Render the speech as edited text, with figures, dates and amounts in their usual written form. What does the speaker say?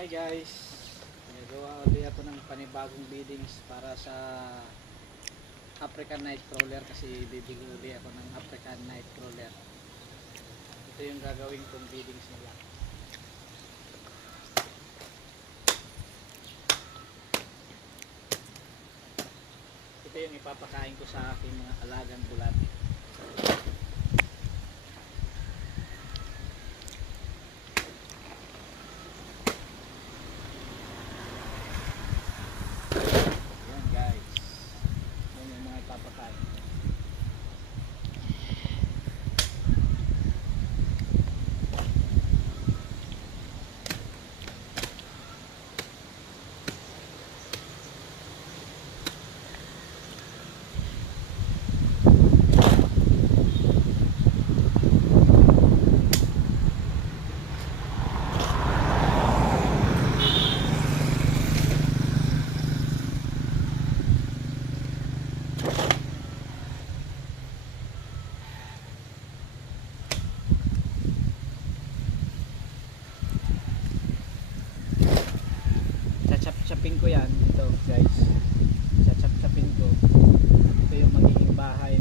Hi guys, nagawa ulit ako ng panibagong biddings para sa African Night Crawler kasi bibili ulit ako ng African Night Crawler. Ito yung gagawin kong biddings nila. Ito yung ipapakain ko sa aking mga alagang bulati. Chap-chapin ko yan ito guys, chap-chapin ko. Ito yung magiging bahay